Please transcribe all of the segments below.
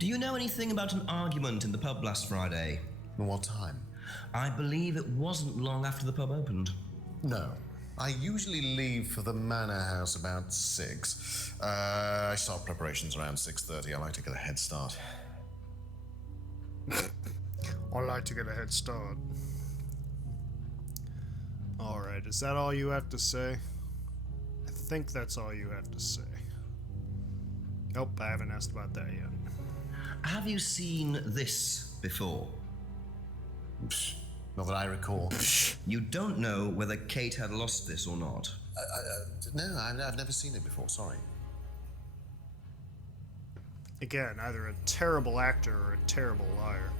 Do you know anything about an argument in the pub last Friday? What time? I believe it wasn't long after the pub opened. No. I usually leave for the manor house about 6. I start preparations around 6:30. I like to get a head start. I like to get a head start. Alright, is that all you have to say? I think that's all you have to say. Nope, I haven't asked about that yet. Have you seen this before? Psh, not that I recall. You don't know whether Kate had lost this or not? No, I've never seen it before, sorry. Again, either a terrible actor or a terrible liar.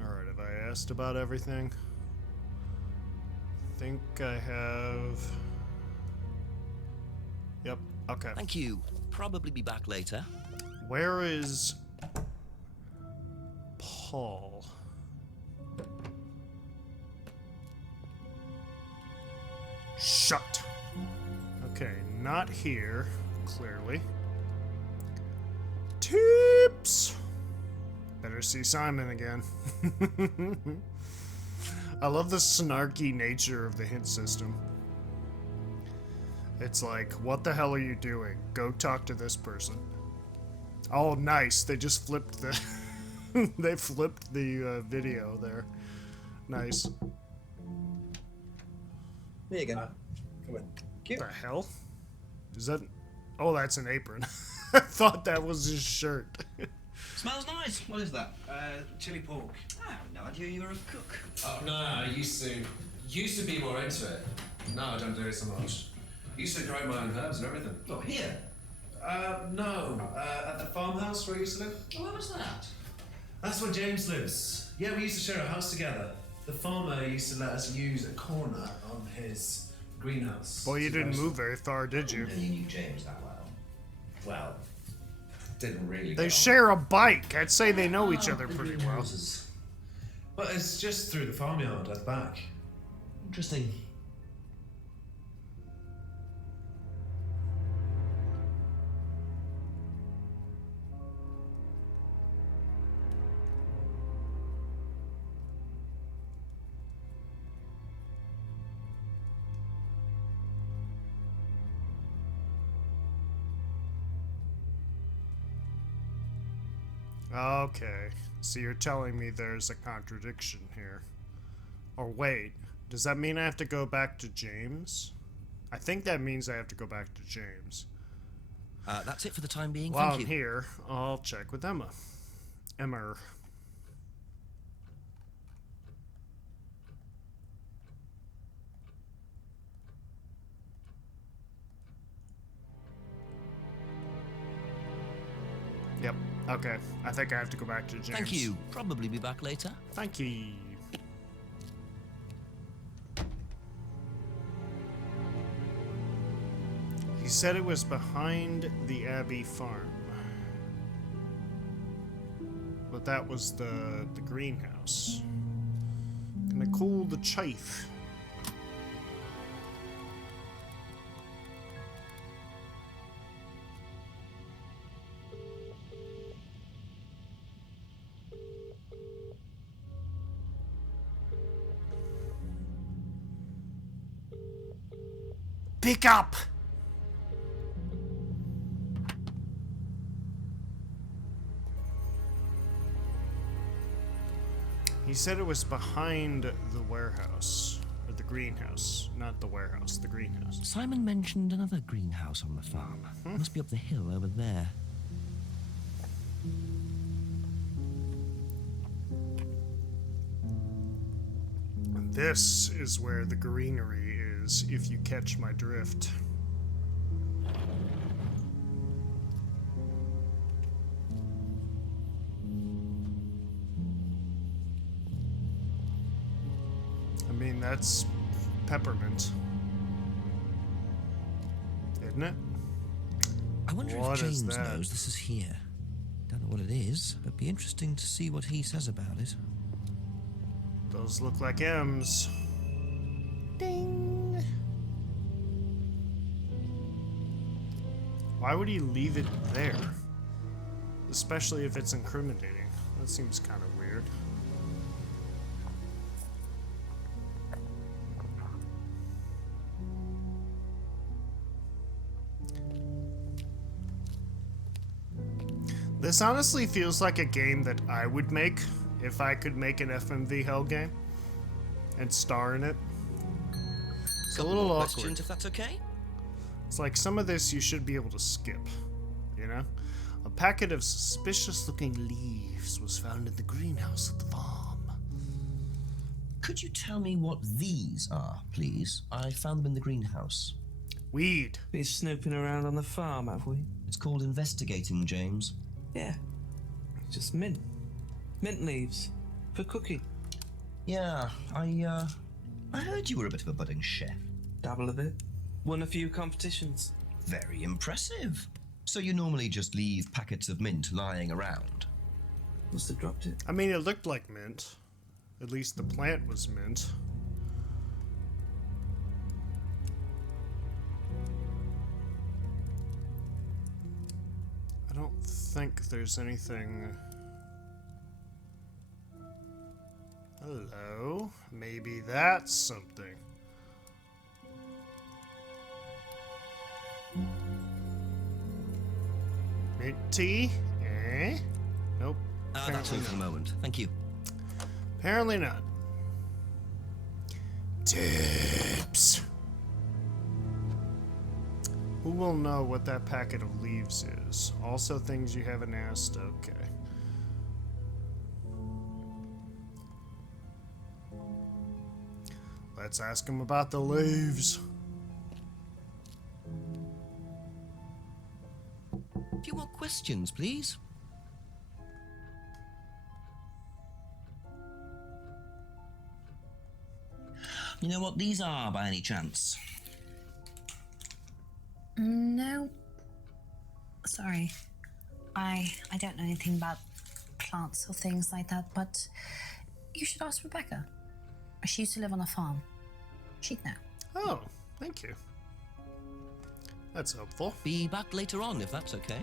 Alright, have I asked about everything? I think I have... Yep, okay. Thank you. Probably be back later. Where is... Paul? Shut! Okay, not here, clearly. Tips! Better see Simon again. I love the snarky nature of the hint system. It's like, what the hell are you doing? Go talk to this person. Oh, nice. They just flipped the... they flipped the video there. Nice. There you go. Come on. Cute. What the hell? Is that... Oh, that's an apron. I thought that was his shirt. Smells nice. What is that? Chili pork. I have no idea you were a cook. Oh, no, I used to be more into it. No, I don't do it so much. Used to grow my own herbs and everything. Oh, here? No, at the farmhouse where I used to live. Oh, where was that? That's where James lives. Yeah, we used to share a house together. The farmer used to let us use a corner on his greenhouse. Boy, you didn't move very far, did you? I didn't know you knew James that well. Well, didn't really. They get share a bike. I'd say they know each other The pretty well. greenhouses. on. But it's just through the farmyard at the back. Interesting. Okay, so you're telling me there's a contradiction here. Or wait, does that mean I have to go back to James? I think that means I have to go back to James. That's it for the time being. While Thank I'm you. here, I'll check with Emma. Emma. Yep. Okay. I think I have to go back to James. Thank you. Probably be back later. Thank you. He said it was behind the Abbey farm. But that was the greenhouse. Gonna cool the chafe. Pick up! He said it was behind the warehouse. Or the greenhouse. Not the warehouse, the greenhouse. Simon mentioned another greenhouse on the farm. Must be up the hill over there. And this is where the greenery is, if you catch my drift. I mean, that's peppermint. Isn't it? I wonder What if is James that? knows this is here. Don't know what it is, but be interesting to see what he says about it. Those look like M's. Ding! Why would he leave it there? Especially if it's incriminating. That seems kind of weird. This honestly feels like a game that I would make if I could make an FMV Hell game and star in it. It's a little awkward. Questions, if that's okay? It's like some of this you should be able to skip, you know? A packet of suspicious-looking leaves was found in the greenhouse at the farm. Could you tell me what these are, please? I found them in the greenhouse. Weed. Been snooping around on the farm, have we? It's called investigating, James. Yeah. Just mint. Mint leaves. For cooking. Yeah, I heard you were a bit of a budding chef. Dabble a bit. Won a few competitions. Very impressive. So you normally just leave packets of mint lying around? Must have dropped it. I mean, it looked like mint. At least the plant was mint. I don't think there's anything... Hello? Maybe that's something. Mint tea? Eh? Nope. That's all for the moment. Thank you. Apparently not. Tips. Who will know what that packet of leaves is? Also things you haven't asked? Okay. Let's ask him about the leaves. A few more questions, please. You know what these are, by any chance? No. Sorry. I don't know anything about plants or things like that, but you should ask Rebecca. She used to live on a farm. She'd know. Oh, thank you. That's helpful. Be back later on, if that's okay.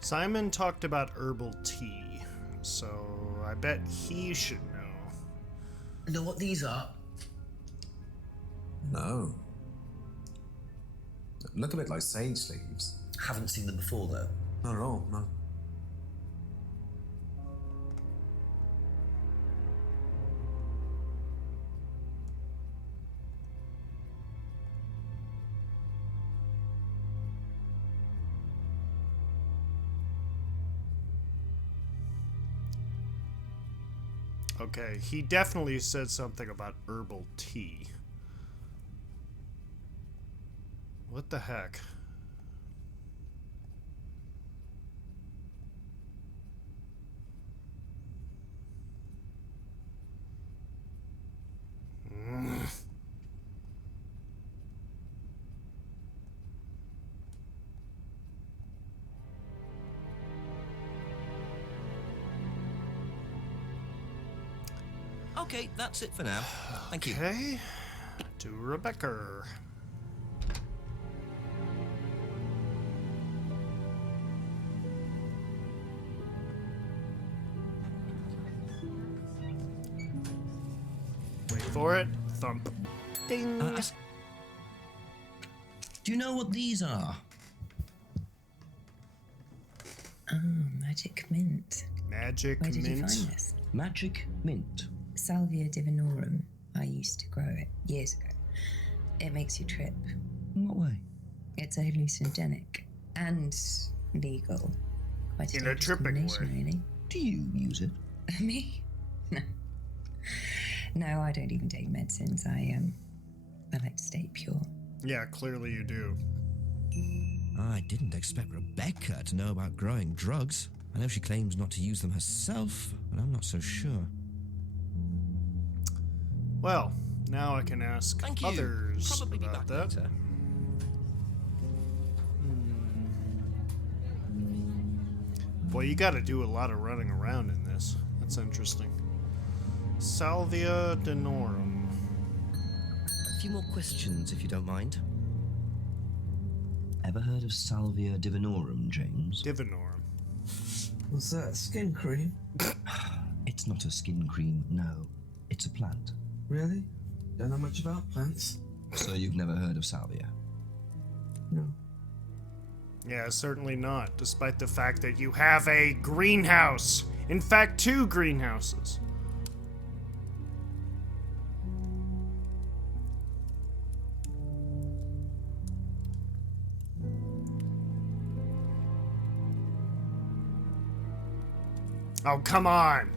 Simon talked about herbal tea, so I bet he should know. Know what these are? No. Look a bit like sage leaves. Haven't seen them before, though. Not at all, no. Okay, he definitely said something about herbal tea. What the heck? Okay, that's it for now. Thank you. Okay, to Rebecca. Wait for it. Thump. Ding. Do you know what these are? Oh, magic mint. Magic Where did mint. you find this? Magic mint. Salvia divinorum. I used to grow it years ago. It makes you trip. In what way? It's a hallucinogenic and legal. Quite a In a dangerous tripping combination, way. really. Do you use it? Me? No. No, I don't even take medicines. I like to stay pure. Yeah, clearly you do. I didn't expect Rebecca to know about growing drugs. I know she claims not to use them herself, but I'm not so sure. Well, now I can ask Thank you. others Probably be about back that. later. Boy, you gotta do a lot of running around in this. That's interesting. Salvia dinorum. A few more questions, if you don't mind. Ever heard of Salvia divinorum, James? Divinorum. What's that? Skin cream? It's not a skin cream, no. It's a plant. Really? Don't know much about plants. So you've never heard of Salvia? No. Yeah, certainly not, despite the fact that you have a greenhouse. In fact, 2 greenhouses. Oh, come on!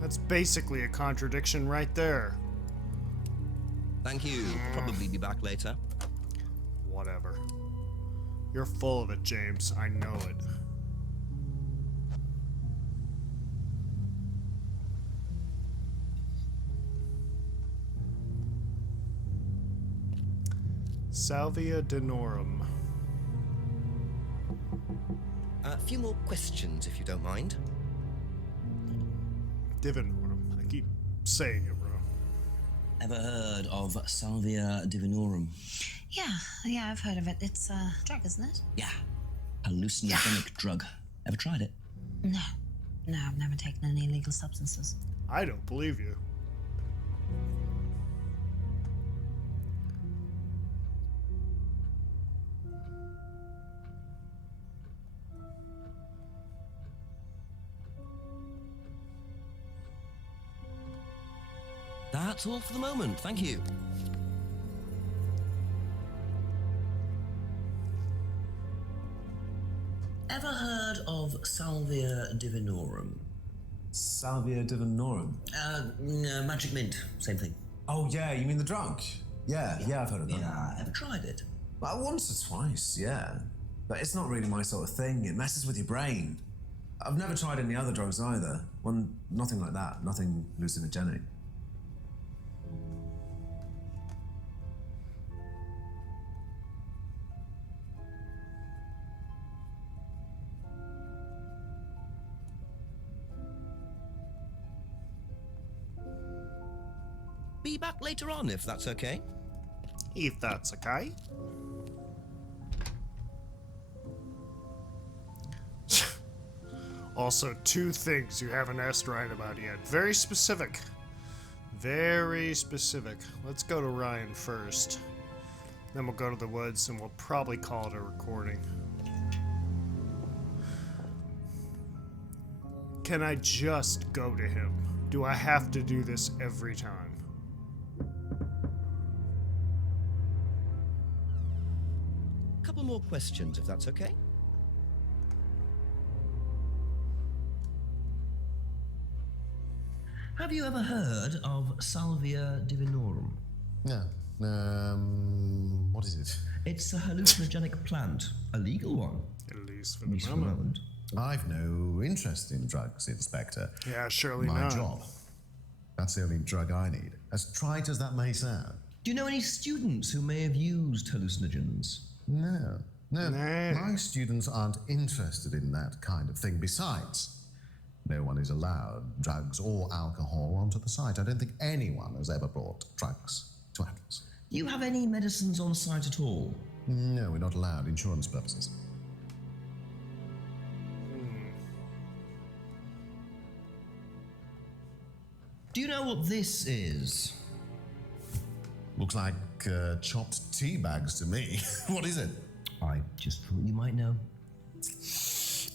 That's basically a contradiction right there. Thank you. Probably be back later. Whatever. You're full of it, James. I know it. Salvia dinorum. A few more questions, if you don't mind. Divinorum. I keep saying it wrong. Ever heard of Salvia divinorum? Yeah, I've heard of it. It's a drug, isn't it? Yeah. Hallucinogenic drug. Ever tried it? No, I've never taken any illegal substances. I don't believe you. That's all for the moment. Thank you. Ever heard of Salvia divinorum? Salvia divinorum. Magic mint. Same thing. Oh, yeah, you mean the drug? Yeah, I've heard of that. Yeah, ever tried it? Well, once or twice, yeah. But it's not really my sort of thing. It messes with your brain. I've never tried any other drugs either. Well, nothing like that. Nothing hallucinogenic. Be back later on, if that's okay. If that's okay. Also, 2 things you haven't asked Ryan about yet. Very specific. Very specific. Let's go to Ryan first. Then we'll go to the woods and we'll probably call it a recording. Can I just go to him? Do I have to do this every time? Couple more questions, if that's okay. Have you ever heard of Salvia divinorum? No. What is it? It's a hallucinogenic plant. A legal one. At least for At the least for the moment. moment. I've no interest in drugs, Inspector. Yeah, surely My not. job. That's the only drug I need. As trite as that may sound. Do you know any students who may have used hallucinogens? No. No. My students aren't interested in that kind of thing. Besides, no one is allowed drugs or alcohol onto the site. I don't think anyone has ever brought drugs to Atlas. Do you have any medicines on site at all? No, we're not allowed. Insurance purposes. Do you know what this is? Looks like chopped tea bags to me. What is it? I just thought you might know.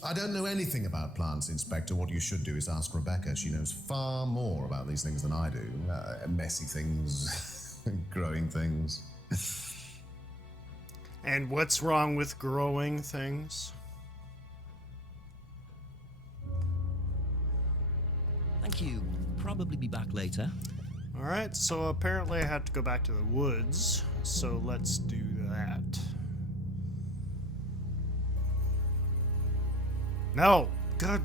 I don't know anything about plants, Inspector. What you should do is ask Rebecca. She knows far more about these things than I do. Messy things, growing things. And what's wrong with growing things? Thank you. Probably be back later. Alright, so apparently I had to go back to the woods, so let's do that. No! God.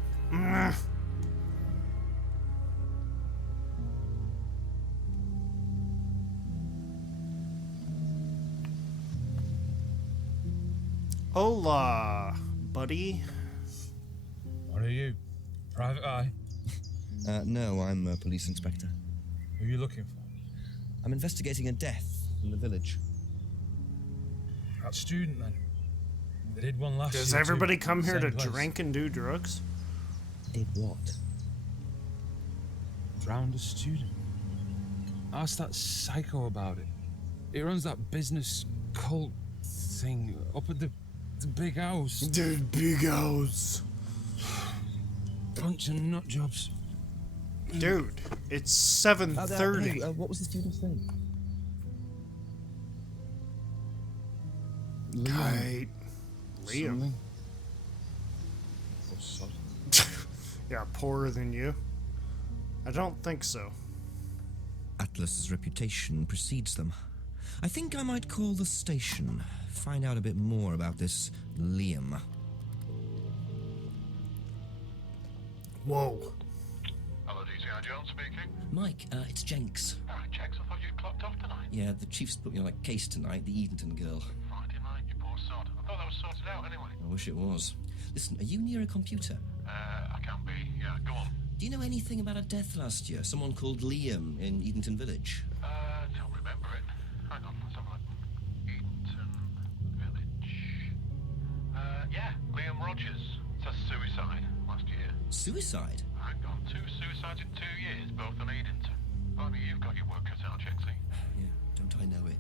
Hola, buddy. What are you? Private eye? No, I'm a police inspector. Who are you looking for? I'm investigating a death in the village. That student then. They did one last year. Does everybody too. come here to Same place. drink and do drugs? Did what? Drowned a student. Ask that psycho about it. He runs that business cult thing up at the big house. Dude, big house. Bunch of nut jobs. Dude, it's 7:30. What was the student's name? Kate. Liam. Something. Or sod. Yeah, poorer than you? I don't think so. Atlas's reputation precedes them. I think I might call the station, find out a bit more about this Liam. Whoa. Hello, DCI Jones speaking. Mike, it's Jenks. Alright, Jenks, I thought you clocked off tonight. Yeah, the chief's put me on a case tonight, the Edenton girl. Friday night, you poor sod. I thought that was sorted out anyway. I wish it was. Listen, are you near a computer? I can be. Yeah, go on. Do you know anything about a death last year? Someone called Liam in Edenton Village? Don't remember it. Hang on, let's have a look. Edenton Village. Yeah, Liam Rogers. Says suicide last year. Suicide? Hang on, 2 suicides in 2 years, both on Edenton. Well, you've got your work cut out, Jenksy. Yeah, don't I know it?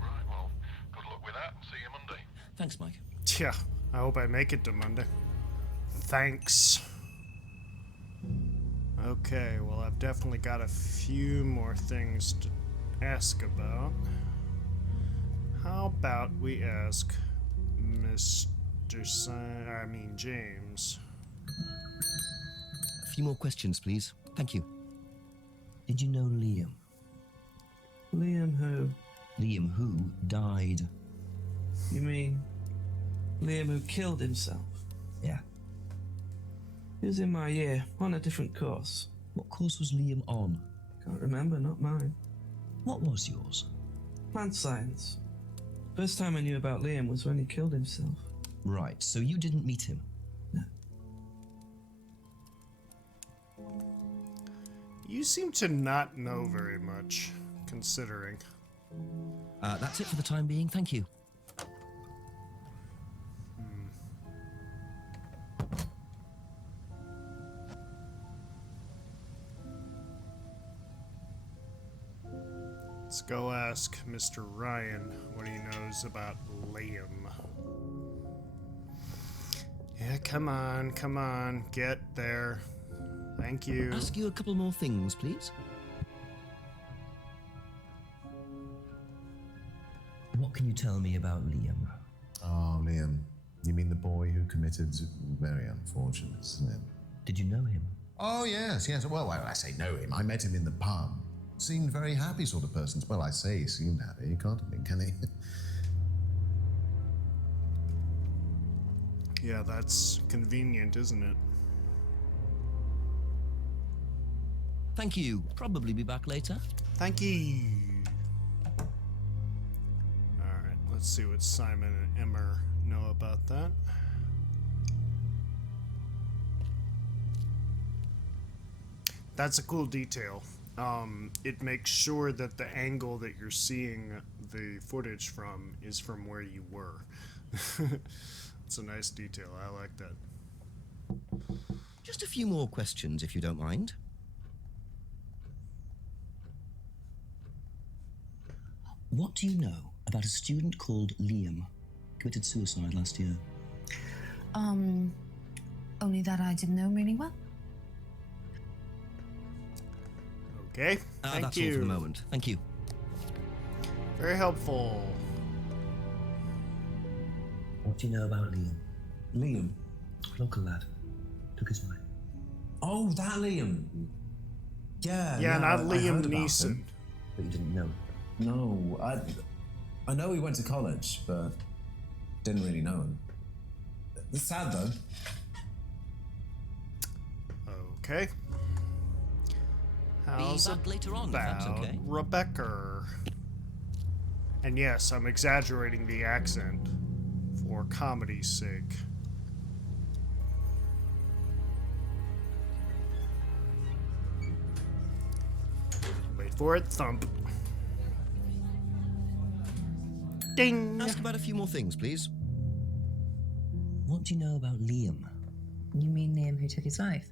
Right, well, good luck with that. See you Monday. Thanks, Mike. Yeah, I hope I make it to Monday. Thanks. Okay, well, I've definitely got a few more things to ask about. How about we ask Mr. James? A few more questions, please. Thank you. Did you know Liam? Liam who? Liam who died? You mean Liam who killed himself? Yeah. He was in my year, on a different course. What course was Liam on? Can't remember, not mine. What was yours? Plant science. First time I knew about Liam was when he killed himself. Right, so you didn't meet him? No. You seem to not know very much, considering. That's it for the time being. Thank you. Let's go ask Mr. Ryan what he knows about Liam. Yeah, come on, get there. Thank you. Ask you a couple more things, please. What can you tell me about Liam? Oh, Liam. You mean the boy who committed very unfortunate sin? Did you know him? Oh, yes. Well, when I say know him, I met him in the pub. Seemed very happy sort of person. Well, I say he seemed happy. He can't have been, can he? Yeah, that's convenient, isn't it? Thank you. Probably be back later. Thank you. Alright, let's see what Simon and Emmer know about that. That's a cool detail. It makes sure that the angle that you're seeing the footage from is from where you were. It's a nice detail. I like that. Just a few more questions, if you don't mind. What do you know about a student called Liam? Committed suicide last year. Only that I didn't know him really well. Okay, thank that's you. all for the moment. Thank you. Very helpful. What do you know about Liam? Liam. Local lad. Took his life. Oh, that Liam. Yeah, not I Liam heard about Neeson. him. But you didn't know him. No, I know he went to college, but didn't really know him. It's sad though. Okay. How's back later on, if that's about okay. Rebecca? And yes, I'm exaggerating the accent for comedy's sake. Wait for it, thump. Ding! Ask about a few more things, please. What do you know about Liam? You mean Liam who took his life?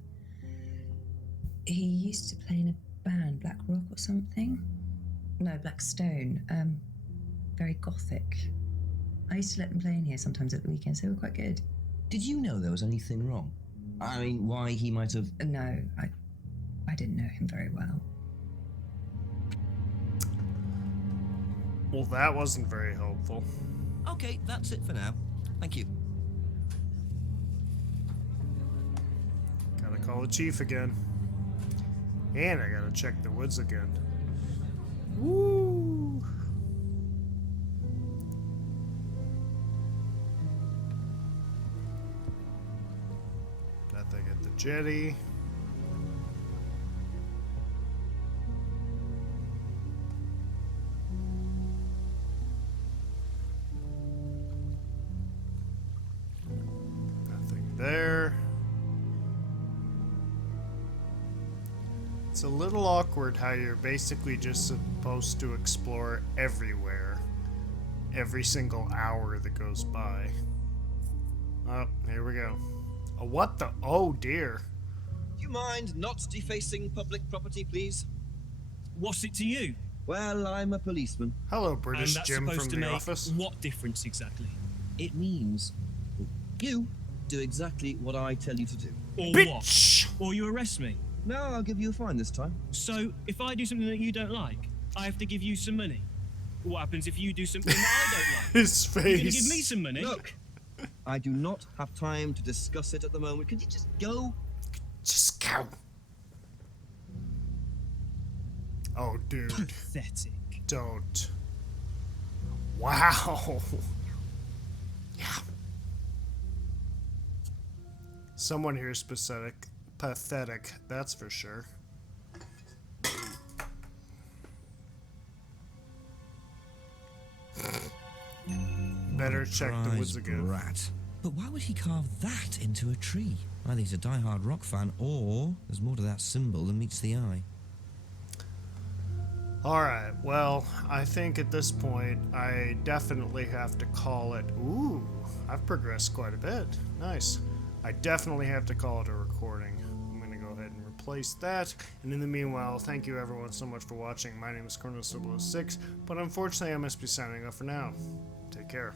He used to play in a band, Black Rock or something? No, Black Stone. Very gothic. I used to let them play in here sometimes at the weekends. They were quite good. Did you know there was anything wrong? I mean, why he might have... No, I didn't know him very well. Well, that wasn't very helpful. Okay, that's it for now. Thank you. Gotta call the chief again. And I gotta check the woods again. Woo! Nothing at the jetty. Nothing there. It's a little awkward how you're basically just supposed to explore everywhere, every single hour that goes by. Oh, here we go. Oh, what the? Oh, dear. Do you mind not defacing public property, please? What's it to you? Well, I'm a policeman. Hello, British And that's Jim supposed from to the make office. what difference exactly? It means you do exactly what I tell you to do. Or Bitch! what? Or you arrest me. No, I'll give you a fine this time. So, if I do something that you don't like, I have to give you some money. What happens if you do something that I don't like? His You're gonna give face. me some money? Look, I do not have time to discuss it at the moment. Could you just go? Just go. Oh, dude. Pathetic. Don't. Wow. Yeah. Someone here is pathetic, that's for sure. Better check the woods again. Rat. But why would he carve that into a tree? Either he's a die-hard rock fan, or there's more to that symbol than meets the eye. Alright, well, I think at this point I definitely have to call it. Ooh, I've progressed quite a bit. Nice. I definitely have to call it a recording. I'm going to go ahead and replace that. And in the meanwhile, thank you everyone so much for watching. My name is Colonel 006, but unfortunately I must be signing off for now. Take care.